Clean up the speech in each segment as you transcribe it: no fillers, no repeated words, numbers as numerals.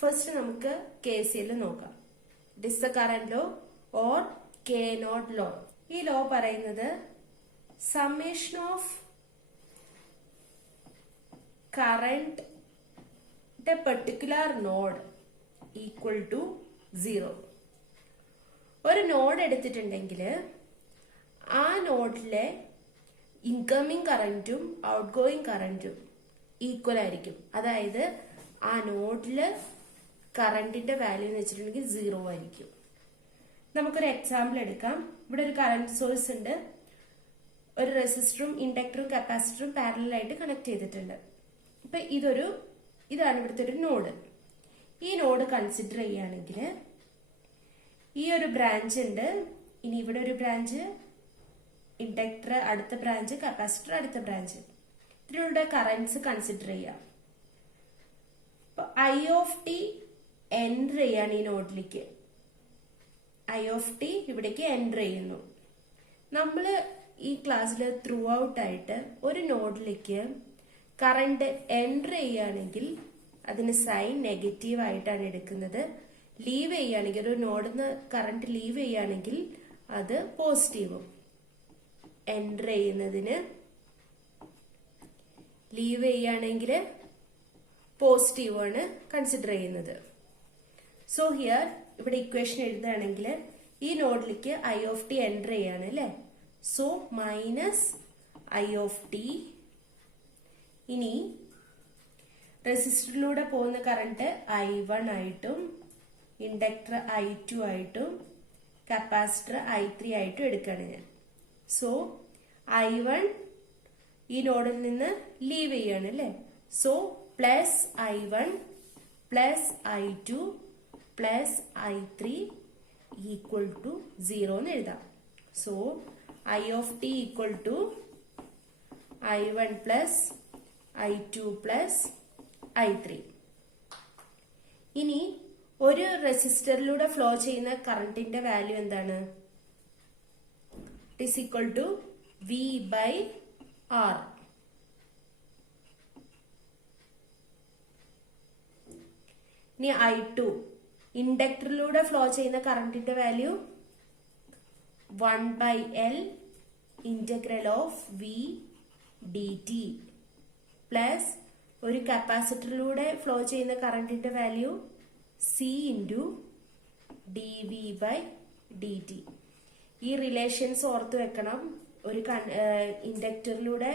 First നമുക്ക് KCL നോക്കാം. It is the current law or K node law. ഈ law പറയുന്നത് summation of current particular node equal to 0. ഒരു node എടുത്തിട്ടുണ്ടെങ്കിൽ ആ നോഡിലെ ഇൻകമിങ് കറന്റും ഔട്ട് ഗോയിങ് കറന്റും ഈക്വൽ ആയിരിക്കും. അതായത് ആ നോഡില് കറന്റിന്റെ വാല്യൂ എന്ന് വെച്ചിട്ടുണ്ടെങ്കിൽ 0 ആയിരിക്കും. നമുക്കൊരു എക്സാമ്പിൾ എടുക്കാം. ഇവിടെ ഒരു കറന്റ് സോഴ്സ് ഉണ്ട്. ഒരു റെസിസ്റ്ററും ഇൻഡക്ടറും കപ്പാസിറ്ററും പാരലൽ ആയിട്ട് കണക്ട് ചെയ്തിട്ടുണ്ട്. അപ്പൊ ഇതാണ് ഇവിടുത്തെ ഒരു നോഡ്. ഈ നോഡ് കൺസിഡർ ചെയ്യുകയാണെങ്കിൽ ഈ ഒരു ബ്രാഞ്ച് ഉണ്ട്. ഇനി ഇവിടെ ഒരു ബ്രാഞ്ച്, ഇൻഡക്ടർ അടുത്ത ബ്രാഞ്ച്, കപ്പാസിറ്റർ അടുത്ത ബ്രാഞ്ച്. ഇതിലൂടെ കറന്റ്സ് കൺസിഡർ ചെയ്യാം. ഐ ഓഫ് ടി എൻറ്റർ ചെയ്യാണ് ഈ നോഡിലേക്ക്. ഐ ഓഫ് ടി ഇവിടേക്ക് എൻറ്റർ ചെയ്യുന്നു. നമ്മൾ ഈ ക്ലാസ്സിൽ ത്രൂ ഔട്ട് ആയിട്ട് ഒരു നോഡിലേക്ക് കറന്റ് എൻറ്റർ ചെയ്യുകയാണെങ്കിൽ അതിന് സൈൻ നെഗറ്റീവ് ആയിട്ടാണ് എടുക്കുന്നത്. ലീവ് ചെയ്യുകയാണെങ്കിൽ, ഒരു നോഡിൽ നിന്ന് കറന്റ് ലീവ് ചെയ്യുകയാണെങ്കിൽ അത് പോസിറ്റീവും. എൻറ്റർ ചെയ്യുന്നതിന് ലീവ് ചെയ്യുകയാണെങ്കിൽ പോസിറ്റീവ് ആണ് കൺസിഡർ ചെയ്യുന്നത്. സോ ഹിയർ ഇവിടെ ഇക്വേഷൻ എഴുതുകയാണെങ്കിൽ ഈ നോഡിലേക്ക് ഐ ഓഫ് ടി എൻറ്റർ ചെയ്യാണ് അല്ലെ. So minus I of T. ഇനി റെസിസ്റ്ററിലൂടെ പോകുന്ന കറന്റ് I1 ആയിട്ടും ഇൻഡക്ടർ I2 ആയിട്ടും കപ്പാസിറ്റർ I3 ആയിട്ടും എടുക്കുകയാണ് ഞാൻ. സോ I1 ഈ നോഡിൽ നിന്ന് ലീവ് ചെയ്യാണ് അല്ലെ. So plus I1 plus I2 plus I3 equal to 0 എന്ന് എഴുതാം. So I of T equal to I1 plus I2 plus I3. ഇനി ഒരു റെസിസ്റ്ററിലൂടെ ഫ്ലോ ചെയ്യുന്ന കറന്റിന്റെ വാല്യൂ എന്താണ്? It is equal to V by R. ഇനി I2 ഇൻഡക്ടറിലൂടെ ഫ്ലോ ചെയ്യുന്ന കറന്റിന്റെ value 1 by L integral of V dt plus ഒരു കപ്പാസിറ്ററിലൂടെ ഫ്ലോ ചെയ്യുന്ന കറന്റിന്റെ value C into dV by dt. ഈ റിലേഷൻസ് ഓർത്ത് വെക്കണം. ഒരു ഇൻഡക്ടറിലൂടെ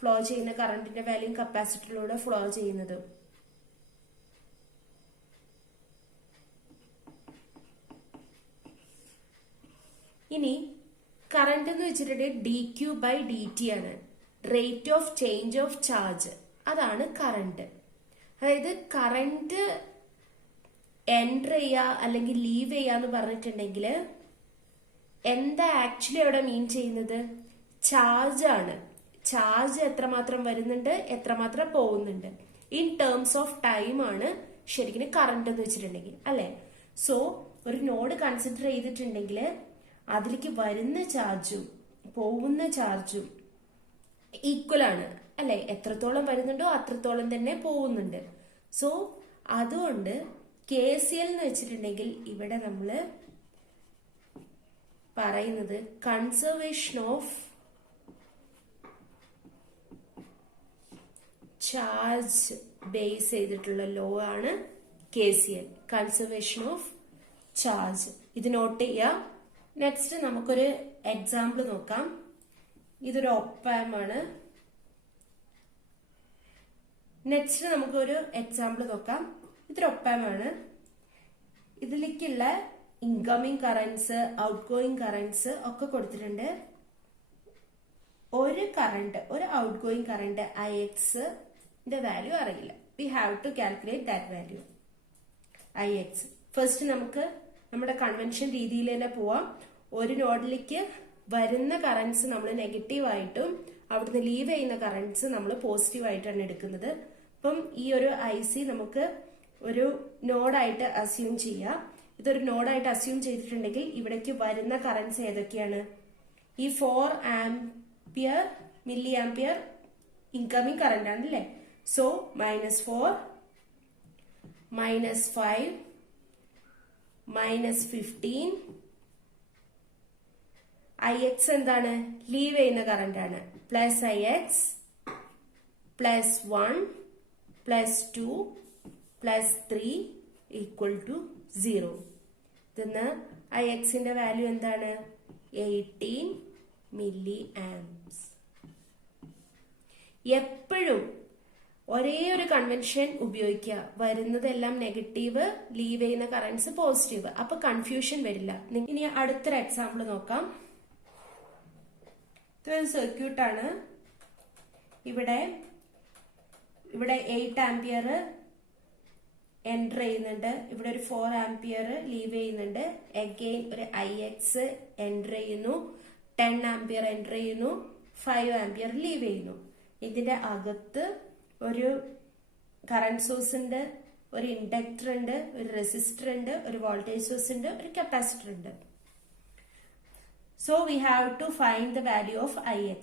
ഫ്ലോ ചെയ്യുന്ന കറന്റിന്റെ വാല്യൂ കപ്പാസിറ്ററിലൂടെ ഫ്ലോ ചെയ്യുന്നതും. ഇനി കറന്റ് എന്ന് വെച്ചിട്ടുണ്ടെങ്കിൽ dq ബൈ dt ആണ്. Rate of change of charge, അതാണ് കറന്റ്. അതായത് കറന്റ് എൻറ്റർ ചെയ്യുക അല്ലെങ്കിൽ ലീവ് ചെയ്യുക എന്ന് പറഞ്ഞിട്ടുണ്ടെങ്കിൽ എന്താ ആക്ച്വലി അവിടെ മീൻ ചെയ്യുന്നത്? ചാർജ് ആണ്. ചാർജ് എത്രമാത്രം വരുന്നുണ്ട്, എത്രമാത്രം പോകുന്നുണ്ട്, ഇൻ ടേംസ് ഓഫ് ടൈം ആണ് ശരിക്കും കറന്റ് എന്ന് വെച്ചിട്ടുണ്ടെങ്കിൽ അല്ലെ. സോ ഒരു നോഡ് കൺസിഡർ ചെയ്തിട്ടുണ്ടെങ്കിൽ അതിലേക്ക് വരുന്ന ചാർജും പോകുന്ന ചാർജും ഈക്വൽ ആണ് അല്ലെ. എത്രത്തോളം വരുന്നുണ്ടോ അത്രത്തോളം തന്നെ പോകുന്നുണ്ട്. സോ അതുകൊണ്ട് KCL എന്ന് വെച്ചിട്ടുണ്ടെങ്കിൽ ഇവിടെ നമ്മള് പറയുന്നത് കൺസർവേഷൻ ഓഫ് ചാർജ് ബേസ് ചെയ്തിട്ടുള്ള ലോ ആണ് KCL, കൺസർവേഷൻ ഓഫ് ചാർജ്. ഇത് നോട്ട് ചെയ്യാം. നെക്സ്റ്റ് നമുക്കൊരു എക്സാമ്പിൾ നോക്കാം. ഇതൊരു ഒപ്പാമാണ്. നെക്സ്റ്റ് നമുക്കൊരു എക്സാമ്പിൾ നോക്കാം. ഇതൊരു ഒപ്പാമാണ്. ഇതിലേക്കുള്ള incoming currents, outgoing currents ഒക്കെ കൊടുത്തിട്ടുണ്ട്. ഒരു outgoing current Ix value അറിയില്ല. We have to calculate that value Ix. First നമുക്ക് നമ്മുടെ കൺവെൻഷൻ രീതിയിൽ തന്നെ പോവാം. ഒരു നോഡിലേക്ക് വരുന്ന കറന്റ്സ് നമ്മൾ നെഗറ്റീവ് ആയിട്ടും അവിടുന്ന് ലീവ് ചെയ്യുന്ന കറന്റ്സ് നമ്മൾ പോസിറ്റീവ് ആയിട്ടാണ് എടുക്കുന്നത്. അപ്പം ഈ ഒരു IC നമുക്ക് ഒരു നോഡായിട്ട് അസ്യൂം ചെയ്യാം. ഇതൊരു നോഡായിട്ട് അസ്യൂം ചെയ്തിട്ടുണ്ടെങ്കിൽ ഇവിടേക്ക് വരുന്ന കറന്റ്സ് ഏതൊക്കെയാണ്? ഈ 4 മില്ലി ആംപിയർ ഇൻകമിങ് കറന്റ് ആണ് അല്ലേ. സോ -4 -5 -15. ix എന്താണ്? ലീവ് ചെയ്യുന്ന കറന്റ് ആണ്. Plus ix +1 +2 +3 = 0. ഇതിന്ന് ixന്റെ വാല്യൂ എന്താണ്? 18 മില്ലി ആംപ്സ്. എപ്പോഴും ഒരേ ഒരു കൺവെൻഷൻ ഉപയോഗിക്കുക. വരുന്നതെല്ലാം നെഗറ്റീവ്, ലീവ് ചെയ്യുന്ന കറന്റ്സ് പോസിറ്റീവ്. അപ്പൊ കൺഫ്യൂഷൻ വരില്ല. ഇനി അടുത്തൊരു എക്സാമ്പിൾ നോക്കാം. ഇതൊരു സർക്യൂട്ട് ആണ്. ഇവിടെ 8 ആംപിയർ എൻറ്റർ ചെയ്യുന്നുണ്ട്. ഇവിടെ ഒരു 4 ആംപിയർ ലീവ് ചെയ്യുന്നുണ്ട്. അഗെയിൻ ഒരു ix എൻറ്റർ ചെയ്യുന്നു. 10 ആംപിയർ എൻറ്റർ ചെയ്യുന്നു. 5 ആംപിയർ ലീവ് ചെയ്യുന്നു. ഇതിന്റെ അകത്ത് ഒരു കറന്റ് സോഴ്സ് ഉണ്ട്, ഒരു ഇൻഡക്ടർ ഉണ്ട്, ഒരു റെസിസ്റ്റർ ഉണ്ട്, ഒരു വോൾട്ടേജ് സോഴ്സ് ഉണ്ട്, ഒരു കപ്പാസിറ്റർ ഉണ്ട്. So we have to find the value of ix.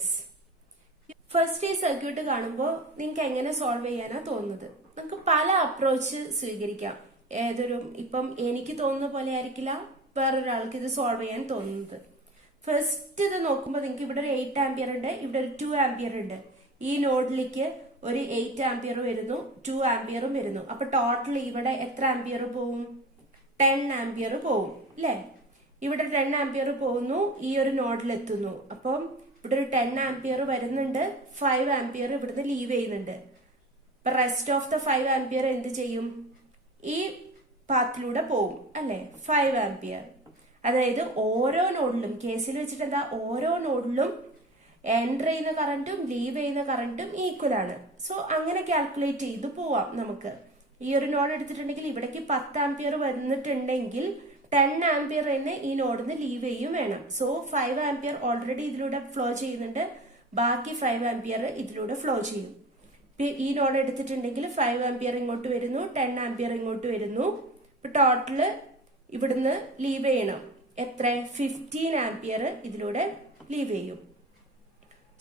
First ഈ സർക്യൂട്ട് കാണുമ്പോൾ നിങ്ങൾക്ക് എങ്ങനെ സോൾവ് ചെയ്യാനാ തോന്നുന്നത്? നമുക്ക് പല അപ്രോച്ച് സ്വീകരിക്കാം. ഇപ്പം എനിക്ക് തോന്നുന്ന പോലെ ആയിരിക്കില്ല വേറൊരാൾക്ക് ഇത് സോൾവ് ചെയ്യാൻ തോന്നുന്നത്. ഫസ്റ്റ് ഇത് നോക്കുമ്പോൾ നിങ്ങൾക്ക് ഇവിടെ ഒരു 8 ആംപിയർ ഉണ്ട്, ഇവിടെ ഒരു 2 ആംപിയർ ഉണ്ട്. ഈ നോഡിലേക്ക് ഒരു 8 ആംപിയർ വരുന്നു, 2 ആംപിയറും വരുന്നു. അപ്പൊ ടോട്ടൽ ഇവിടെ എത്ര ആംപിയർ പോവും? 10 ആംപിയർ പോവും അല്ലെ? ഇവിടെ 10 ആംപിയർ പോകുന്നു, ഈ ഒരു നോഡിൽ എത്തുന്നു. അപ്പം ഇവിടെ ഒരു 10 ആംപിയർ വരുന്നുണ്ട്, 5 ആംപിയർ ഇവിടുന്ന് ലീവ് ചെയ്യുന്നുണ്ട്. അപ്പൊ റെസ്റ്റ് ഓഫ് ദ 5 ആംപിയർ എന്ത് ചെയ്യും? ഈ പാത്തിലൂടെ പോവും അല്ലെ? 5 ആംപിയർ. അതായത് ഓരോ നോഡിലും, കേസിൽ വെച്ചിട്ട് എന്താ, ഓരോ നോഡിലും എൻറ്റർ ചെയ്യുന്ന കറന്റും ലീവ് ചെയ്യുന്ന കറന്റും ഈക്വൽ ആണ്. സോ അങ്ങനെ കാൽക്കുലേറ്റ് ചെയ്ത് പോവാം നമുക്ക്. ഈ ഒരു നോഡ് എടുത്തിട്ടുണ്ടെങ്കിൽ ഇവിടേക്ക് 10 ആംപിയർ വന്നിട്ടുണ്ടെങ്കിൽ 10 ആംപിയർ തന്നെ ഈ നോഡിന്ന് ലീവ് ചെയ്യും വേണം. സോ 5 ആംപിയർ ഓൾറെഡി ഇതിലൂടെ ഫ്ലോ ചെയ്യുന്നുണ്ട്, ബാക്കി 5 ആംപിയർ ഇതിലൂടെ ഫ്ലോ ചെയ്യും. ഈ നോഡ് എടുത്തിട്ടുണ്ടെങ്കിൽ 5 ആംപിയർ ഇങ്ങോട്ട് വരുന്നു, 10 ആംപിയർ ഇങ്ങോട്ട് വരുന്നു. ഇപ്പൊ ടോട്ടല് ഇവിടുന്ന് ലീവ് ചെയ്യണം എത്ര? 15 ആംപിയർ ഇതിലൂടെ ലീവ് ചെയ്യും.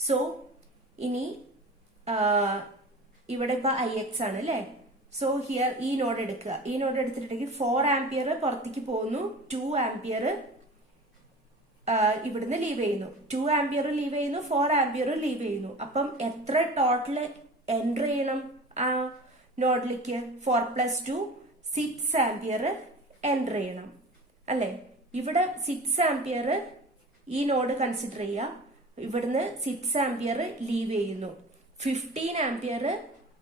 സോ ഇനി ഇവിടെ ഇപ്പൊ ix ആണ് അല്ലെ? സോ ഹിയർ ഈ നോഡ് എടുക്കുക. ഈ നോഡ് എടുത്തിട്ടുണ്ടെങ്കിൽ 4 ആംപിയർ പുറത്തേക്ക് പോകുന്നു, 2 ആംപിയർ ഇവിടുന്ന് ലീവ് ചെയ്യുന്നു. 2 ആംപിയർ ലീവ് ചെയ്യുന്നു, 4 ആംപിയർ ലീവ് ചെയ്യുന്നു. അപ്പം എത്ര ടോട്ടൽ എൻറ്റർ ചെയ്യണം ആ നോഡിലേക്ക്? 4 + 2 6 ആംപിയർ എൻറ്റർ ചെയ്യണം അല്ലെ? ഇവിടെ 6 ആംപിയർ ഈ നോഡ് കൺസിഡർ ചെയ്യുക. ഇവിടുന്ന് 6 ആംപിയർ ലീവ് ചെയ്യുന്നു, 15 ആംപിയർ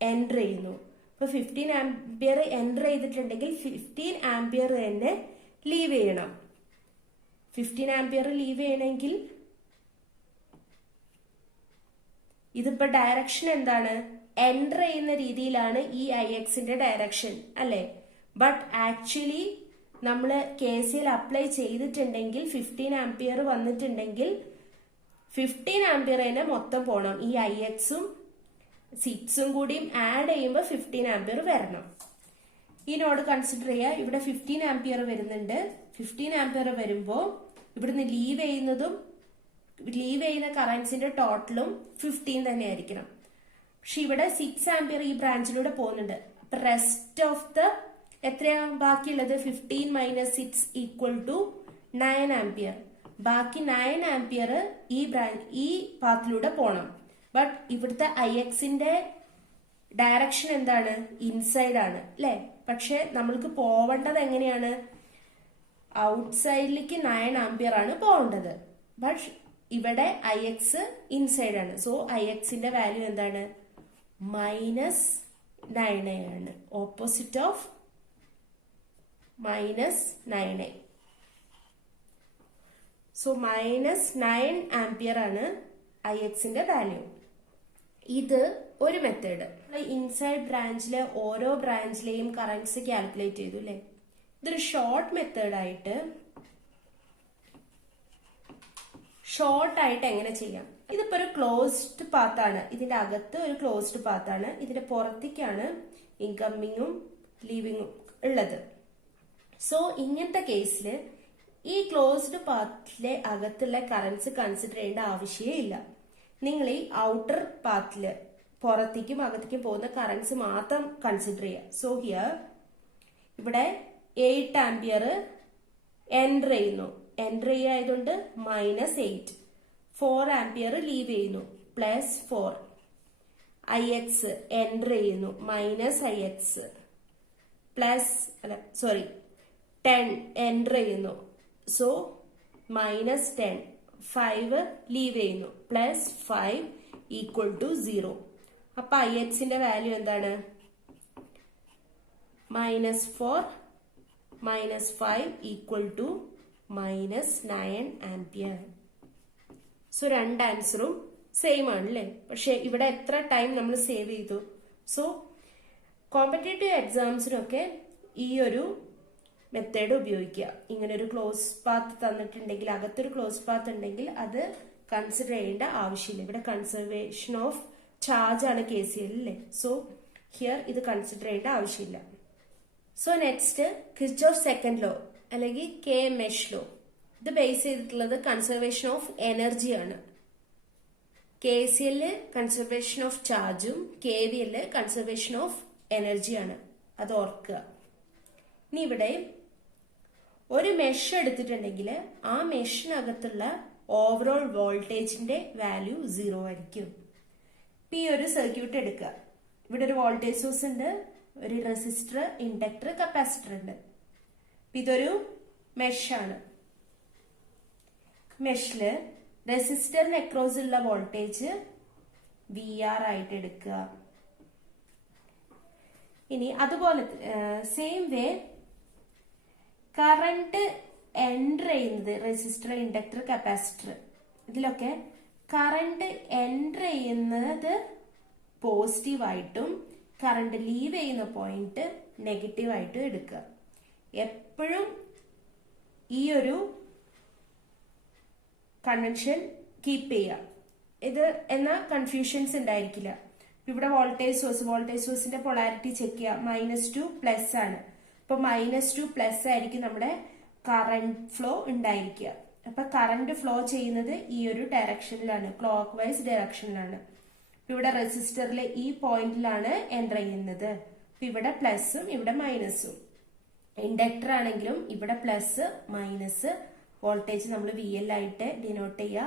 എൻറ്റർ ചെയ്യുന്നു. അപ്പൊ 15 ആംപിയർ എൻറ്റർ ചെയ്തിട്ടുണ്ടെങ്കിൽ 15 ആംപിയർ തന്നെ ലീവ് ചെയ്യണം. 15 ആംപിയർ ലീവ് ചെയ്യണമെങ്കിൽ ഇതിപ്പോ ഡയറക്ഷൻ എന്താണ്? എൻറ്റർ ചെയ്യുന്ന രീതിയിലാണ് ഈ ixന്റെ ഡയറക്ഷൻ അല്ലെ? ബട്ട് ആക്ച്വലി നമ്മള് KCL അപ്ലൈ ചെയ്തിട്ടുണ്ടെങ്കിൽ 15 ആംപിയർ വന്നിട്ടുണ്ടെങ്കിൽ 15 ആംപിയർ തന്നെ മൊത്തം പോണം. ഈ ixും 6ഉം കൂടിയും ആഡ് ചെയ്യുമ്പോൾ 15 ആംപിയർ വരണം. ഈ നോഡ് കൺസിഡർ ചെയ്യുക. ഇവിടെ 15 ആംപിയർ വരുന്നുണ്ട്. 15 ആംപിയർ വരുമ്പോൾ ഇവിടുന്ന് ലീവ് ചെയ്യുന്ന കറന്റ്സിന്റെ ടോട്ടലും 15 തന്നെ ആയിരിക്കണം. പക്ഷെ ഇവിടെ 6 ആംപിയർ ഈ ബ്രാഞ്ചിലൂടെ പോകുന്നുണ്ട്. അപ്പൊ റെസ്റ്റ് ഓഫ് ദ എത്രയാ ബാക്കിയുള്ളത്? 15 - 6 = 9 ആംപിയർ. ബാക്കി 9 ആംപിയർ ഈ പാത്തിലൂടെ പോണം. ബട്ട് ഇവിടുത്തെ ixന്റെ ഡയറക്ഷൻ എന്താണ്? ഇൻസൈഡ് ആണ് അല്ലെ? പക്ഷെ നമ്മൾക്ക് പോവേണ്ടത് എങ്ങനെയാണ്? ഔട്ട്സൈഡിലേക്ക് 9 ആംപിയർ ആണ് പോവേണ്ടത്. ബട്ട് ഇവിടെ ix ഇൻസൈഡ് ആണ്. സോ ixന്റെ വാല്യൂ എന്താണ്? -9 ആണ്. Opposite of -9. സോ -9 ആംപിയർ ആണ് ixന്റെ വാല്യൂ. ഇത് ഒരു മെത്തേഡ്. ഇൻസൈഡ് ബ്രാഞ്ചിലെ ഓരോ ബ്രാഞ്ചിലെയും കറന്റ്സ് കാൽക്കുലേറ്റ് ചെയ്തു അല്ലെ? ഇതൊരു ഷോർട്ട് മെത്തേഡായിട്ട് എങ്ങനെ ചെയ്യാം? ഇതിപ്പോ ഒരു ക്ലോസ്ഡ് പാത്താണ്. ഇതിന്റെ അകത്ത് ഒരു ക്ലോസ്ഡ് പാത്താണ്. ഇതിന്റെ പുറത്തേക്കാണ് ഇൻകമ്മിങ്ങും ലീവിങ്ങും ഉള്ളത്. സോ ഇങ്ങനത്തെ കേസിൽ ഈ ക്ലോസ്ഡ് പാത്തിലെ അകത്തുള്ള കറന്റ്സ് കൺസിഡർ ചെയ്യേണ്ട ആവശ്യമേ ഇല്ല. നിങ്ങൾ ഈ ഔട്ടർ പാത്തില് പുറത്തേക്കും അകത്തേക്കും പോകുന്ന കറന്റ്സ് മാത്രം കൺസിഡർ ചെയ്യുക. സോ ഹിയർ ഇവിടെ 8 ആംപിയർ എൻ്റർ ചെയ്യുന്നു. എൻ്റർ ചെയ്യായതുകൊണ്ട് -8. 4 ആംപിയർ ലീവ് ചെയ്യുന്നു, +4. IX എൻ്റർ ചെയ്യുന്നു, -IX. 10 എൻ്റർ ചെയ്യുന്നു, സോ -10. 5 ലീവ് ചെയ്യുന്നു, +5 = 0. അപ്പൊ IXന്റെ വാല്യൂ എന്താണ്? -4 -5 = -9 ആംപിയർ. സോ രണ്ട് ആൻസറും സെയിം ആണ് അല്ലേ? പക്ഷെ ഇവിടെ എത്ര ടൈം നമ്മൾ സേവ് ചെയ്തു? സോ കോമ്പറ്റേറ്റീവ് എക്സാംസിനൊക്കെ ഈ ഒരു മെത്തേഡ് ഉപയോഗിക്കുക. ഇങ്ങനെ ഒരു ക്ലോസ് പാത്ത് തന്നിട്ടുണ്ടെങ്കിൽ, അകത്തൊരു ക്ലോസ് പാത്ത് ഉണ്ടെങ്കിൽ അത് കൺസിഡർ ചെയ്യേണ്ട ആവശ്യമില്ല. ഇവിടെ കൺസർവേഷൻ ഓഫ് ചാർജ് ആണ് KCL അല്ലേ? സോ ഹിയർ ഇത് കൺസിഡർ ചെയ്യേണ്ട ആവശ്യമില്ല. So next Kirchhoff second law അല്ലെങ്കിൽ KMH ലോ. ഇത് ബേസ് ചെയ്തിട്ടുള്ളത് കൺസർവേഷൻ ഓഫ് എനർജി ആണ്. KCL കൺസർവേഷൻ ഓഫ് ചാർജും KVL കൺസർവേഷൻ ഓഫ് എനർജിയാണ്. അത് ഓർക്കുക. ഇനി ഇവിടെ ഒരു മെഷ് എടുത്തിട്ടുണ്ടെങ്കിൽ ആ മെഷിനകത്തുള്ള ഓവറോൾ വോൾട്ടേജിന്റെ വാല്യൂ 0 ആയിരിക്കും. ഈ ഒരു സർക്യൂട്ട് എടുക്കുക. ഇവിടെ ഒരു വോൾട്ടേജ് സോഴ്സ് ഉണ്ട്, ഒരു റെസിസ്റ്റർ, ഇൻഡക്ടർ, കപ്പാസിറ്റർ ഉണ്ട്. ഇതൊരു മെഷാണ്. മെഷില് റെസിസ്റ്ററിന് അക്രോസ് ഉള്ള വോൾട്ടേജ് VR ആയിട്ട് എടുക്കുക. ഇനി അതുപോലെ സെയിം വേ കറണ്ട് എൻ്റർ ചെയ്യുന്നത് റെസിസ്റ്റർ, ഇൻഡക്ടർ, കപ്പാസിറ്റർ, ഇതിലൊക്കെ കറണ്ട് എൻ്റർ ചെയ്യുന്നത് പോസിറ്റീവായിട്ടും കറണ്ട് ലീവ് ചെയ്യുന്ന പോയിന്റ് നെഗറ്റീവായിട്ടും എടുക്കുക. എപ്പോഴും ഈ ഒരു കൺവെൻഷൻ കീപ്പ് ചെയ്യുക. ഇത് എന്നാൽ കൺഫ്യൂഷൻസ് ഉണ്ടായിരിക്കില്ല. ഇവിടെ വോൾട്ടേജ് സോഴ്സിന്റെ പൊളാരിറ്റി ചെക്ക് ചെയ്യുക. -2 ആണ്. അപ്പൊ -2 ആയിരിക്കും നമ്മുടെ കറണ്ട് ഫ്ലോ ഉണ്ടായിരിക്കുക. അപ്പൊ കറണ്ട് ഫ്ലോ ചെയ്യുന്നത് ഈ ഒരു ഡയറക്ഷനിലാണ്, ക്ലോക്ക് വൈസ് ഡയറക്ഷനിലാണ്. ഇവിടെ റെസിസ്റ്ററിലെ ഈ പോയിന്റിലാണ് എൻ്റർ ചെയ്യുന്നത്. ഇവിടെ പ്ലസും ഇവിടെ മൈനസും. ഇൻഡക്ടർ ആണെങ്കിലും ഇവിടെ പ്ലസ് മൈനസ് വോൾട്ടേജ് നമ്മൾ VL ആയിട്ട് ഡിനോട്ട് ചെയ്യുക.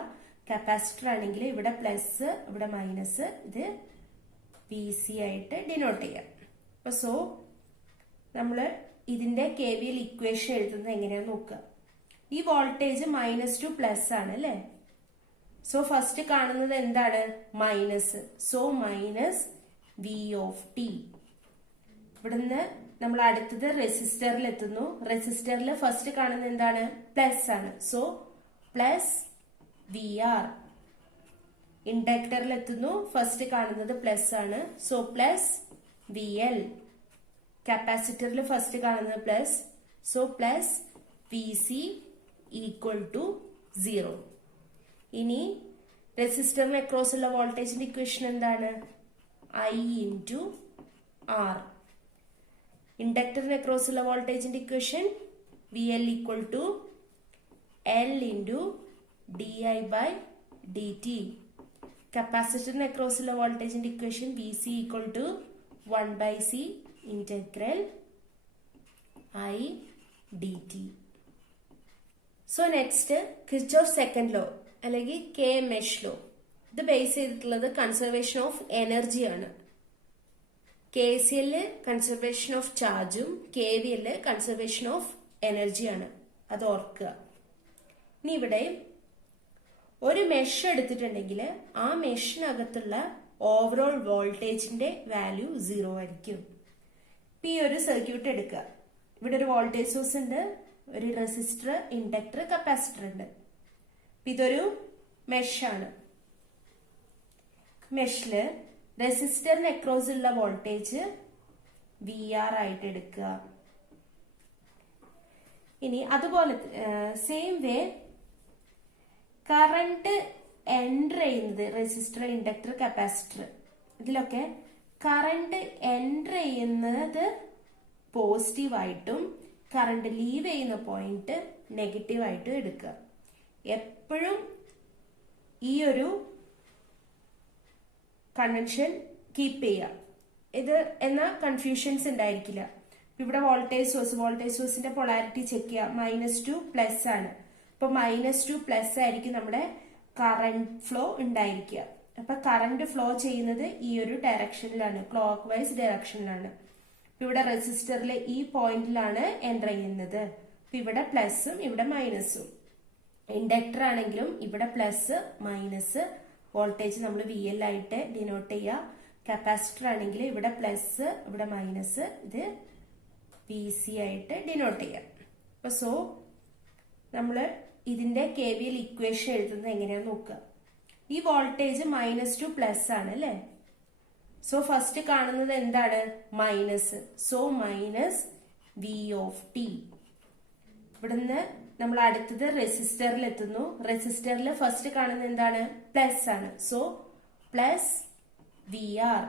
കപ്പാസിറ്റർ ആണെങ്കിൽ ഇവിടെ പ്ലസ് ഇവിടെ മൈനസ്, ഇത് VC ആയിട്ട് ഡിനോട്ട് ചെയ്യാം. അപ്പൊ സോ നമ്മൾ ഇതിന്റെ KVL ഇക്വേഷൻ എഴുതുന്നത് എങ്ങനെയാന്ന് നോക്കുക. ഈ വോൾട്ടേജ് -2 ആണ് അല്ലേ? സോ ഫസ്റ്റ് കാണുന്നത് എന്താണ്? മൈനസ്. So -V(t). ഇവിടുന്ന് നമ്മൾ അടുത്തത് റെസിസ്റ്ററിൽ എത്തുന്നു. റെസിസ്റ്ററിൽ ഫസ്റ്റ് കാണുന്നത് എന്താണ്? പ്ലസ് ആണ്. So +VR. ഇൻഡക്ടറിൽ എത്തുന്നു, ഫസ്റ്റ് കാണുന്നത് പ്ലസ് ആണ്. So +VL. കപ്പാസിറ്ററിൽ ഫസ്റ്റ് കാണുന്നത് പ്ലസ്. So +VC = 0. ഇനി റെസിസ്റ്ററിന് അക്രോസ് ഉള്ള വോൾട്ടേജിന്റെ ഇക്വേഷൻ എന്താണ്? I × R. ഇൻഡക്ടറിന് അക്രോസ് ഉള്ള വോൾട്ടേജിന്റെ ഇക്വേഷൻ VL = L × di/dt. കപ്പാസിറ്ററിന് അക്രോസ് ഉള്ള വോൾട്ടേജിന്റെ equation VC = 1/C integral I dt. So next Kirchhoff second law അല്ലെങ്കിൽ KMH ലോ. ഇത് ബേസ് ചെയ്തിട്ടുള്ളത് കൺസർവേഷൻ ഓഫ് എനർജി ആണ്. KCL കൺസർവേഷൻ ഓഫ് ചാർജും KVL കൺസർവേഷൻ ഓഫ് എനർജിയാണ്. അത് ഓർക്കുക. ഇനി ഇവിടെ ഒരു മെഷ് എടുത്തിട്ടുണ്ടെങ്കിൽ ആ മെഷിനകത്തുള്ള ഓവറോൾ വോൾട്ടേജിന്റെ വാല്യൂ 0 ആയിരിക്കും. ഈ ഒരു സർക്യൂട്ട് എടുക്കുക. ഇവിടെ ഒരു വോൾട്ടേജ് സോഴ്സ് ഉണ്ട്, ഒരു റെസിസ്റ്റർ, ഇൻഡക്ടർ, കപ്പാസിറ്റർ ഉണ്ട്. ഇതൊരു മെഷാണ്. മെഷില് റെസിസ്റ്ററിന് അക്രോസ് ഉള്ള വോൾട്ടേജ് VR ആയിട്ട് എടുക്കുക. ഇനി അതുപോലെ സെയിം വേ കറണ്ട് എൻ്റർ ചെയ്യുന്നത് റെസിസ്റ്റർ, ഇൻഡക്ടർ, കപ്പാസിറ്റർ, ഇതിലൊക്കെ കറണ്ട് എൻ്റർ ചെയ്യുന്നത് പോസിറ്റീവായിട്ടും കറണ്ട് ലീവ് ചെയ്യുന്ന പോയിന്റ് നെഗറ്റീവായിട്ടും എടുക്കുക. എപ്പോഴും ഈ ഒരു കൺവെൻഷൻ കീപ്പ് ചെയ്യുക. ഇത് എന്നാൽ കൺഫ്യൂഷൻസ് ഉണ്ടായിരിക്കില്ല. ഇവിടെ വോൾട്ടേജ് സോഴ്സിന്റെ പൊളാരിറ്റി ചെക്ക് ചെയ്യാം. -2 പ്ലസ് ആണ്. അപ്പൊ -2 പ്ലസ് ആയിരിക്കും നമ്മുടെ കറന്റ് ഫ്ലോ ഉണ്ടായിരിക്കുക. അപ്പൊ കറന്റ് ഫ്ലോ ചെയ്യുന്നത് ഈ ഒരു ഡയറക്ഷനിലാണ്, ക്ലോക്ക് വൈസ് ഡയറക്ഷനിലാണ്. ഇവിടെ റെസിസ്റ്ററിലെ ഈ പോയിന്റിലാണ് എൻ്റർ ചെയ്യുന്നത്. ഇവിടെ പ്ലസും ഇവിടെ മൈനസും. ഇൻഡക്ടർ ആണെങ്കിലും ഇവിടെ പ്ലസ് മൈനസ് വോൾട്ടേജ് നമ്മൾ VL ആയിട്ട് ഡിനോട്ട് ചെയ്യുക. കപ്പാസിറ്റർ ആണെങ്കിൽ ഇവിടെ പ്ലസ് ഇവിടെ മൈനസ്, ഇത് VC ആയിട്ട് ഡിനോട്ട് ചെയ്യാം. അപ്പൊ സോ നമ്മൾ ഇതിന്റെ KVL ഇക്വേഷൻ എഴുതുന്നത് എങ്ങനെയാന്ന് നോക്കുക. ഈ വോൾട്ടേജ് -2 പ്ലസ് ആണ് അല്ലെ. സോ ഫസ്റ്റ് കാണുന്നത് എന്താണ്? മൈനസ്. So minus V. ഇവിടുന്ന് നമ്മൾ അടുത്തത് റെസിസ്റ്ററിൽ എത്തുന്നു. റെസിസ്റ്ററിൽ ഫസ്റ്റ് കാണുന്നത് എന്താണ്? പ്ലസ് ആണ്. So plus VR.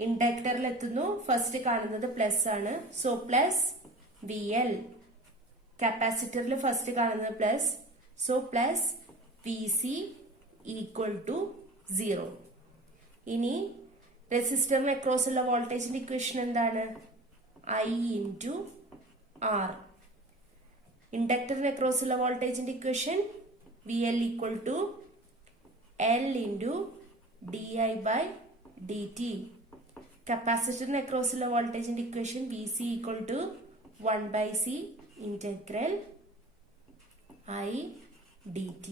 ഇൻഡക്ടറിൽ എത്തുന്നു. ഫസ്റ്റ് കാണുന്നത് പ്ലസ് ആണ്. So plus VL. കപ്പാസിറ്ററിൽ ഫസ്റ്റ് കാണുന്നത് plus. So plus VC equal to 0. ഇനി റെസിസ്റ്ററിന് അക്രോസ് ഉള്ള വോൾട്ടേജിന്റെ ഇക്വേഷൻ എന്താണ്? I into R. ഇൻഡക്ടറിന് അക്രോസ് ഉള്ള വോൾട്ടേജിന്റെ equation VL equal to L into DI/dt. കപ്പാസിറ്ററിന് അക്രോസ് ഉള്ള വോൾട്ടേജിന്റെ equation VC equal to 1/C integral I dt.